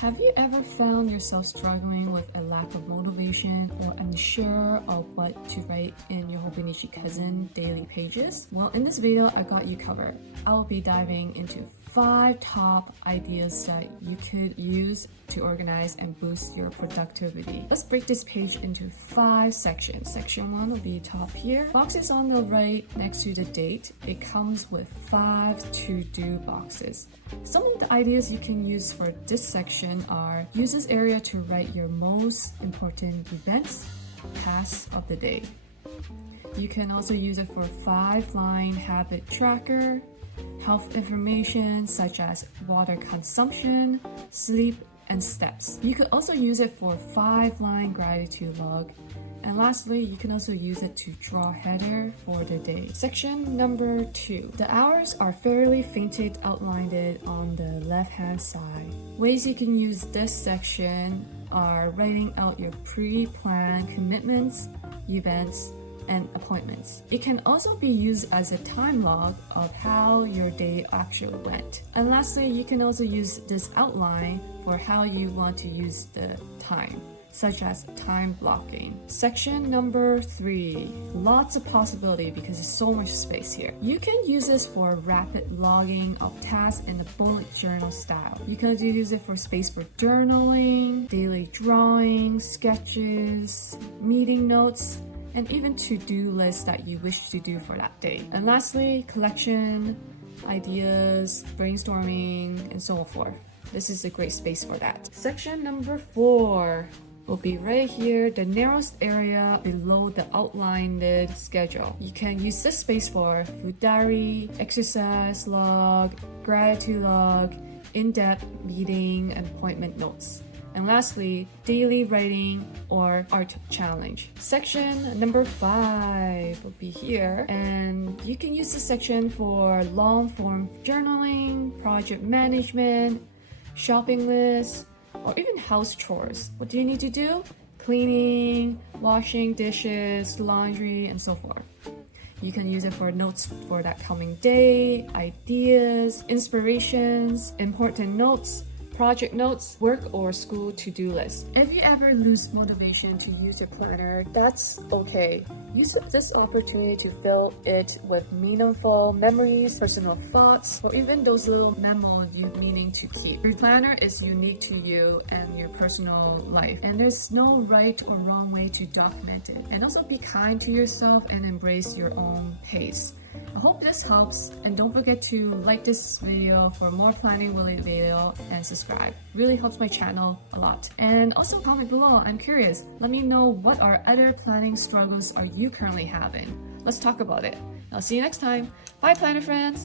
Have you ever found yourself struggling with a lack of motivation or unsure of what to write in your Hobonichi Cousin Daily Pages? Well, in this video, I got you covered. I will be diving into 5 top ideas that you could use to organize and boost your productivity. Let's break this page into 5 sections. Section 1 will be top here. Boxes on the right next to the date. It comes with 5 to-do boxes. Some of the ideas you can use for this section are: use this area to write your most important events, tasks of the day. You can also use it for 5-line habit tracker, health information such as water consumption, sleep, and steps. You could also use it for 5-line gratitude log. And lastly, you can also use it to draw header for the day. Section number 2. The hours are fairly faintly outlined on the left-hand side. Ways you can use this section are writing out your pre-planned commitments, events, and appointments. It can also be used as a time log of how your day actually went. And lastly, you can also use this outline for how you want to use the time, such as time blocking. Section number 3. Lots of possibility because there's so much space here. You can use this for rapid logging of tasks in the bullet journal style. You can use it for space for journaling, daily drawing, sketches, meeting notes, and even to-do lists that you wish to do for that day. And lastly, collection, ideas, brainstorming, and so forth. This is a great space for that. Section number 4 will be right here, the narrowest area below the outlined schedule. You can use this space for food diary, exercise log, gratitude log, in-depth meeting and appointment notes. And lastly, daily writing or art challenge. Section number 5 will be here, and you can use this section for long-form journaling, project management, shopping lists, or even house chores. What do you need to do? Cleaning, washing dishes, laundry, and so forth. You can use it for notes for that coming day, ideas, inspirations, important notes, project notes, work or school to-do lists. If you ever lose motivation to use a planner, that's okay. Use this opportunity to fill it with meaningful memories, personal thoughts, or even those little memos you're meaning to keep. Your planner is unique to you and your personal life, and there's no right or wrong way to document it. And also be kind to yourself and embrace your own pace. I hope this helps, and don't forget to like this video for more planning related video and subscribe. Really helps my channel a lot. And also comment below, I'm curious. Let me know what other planning struggles are you currently having. Let's talk about it. I'll see you next time. Bye planner friends!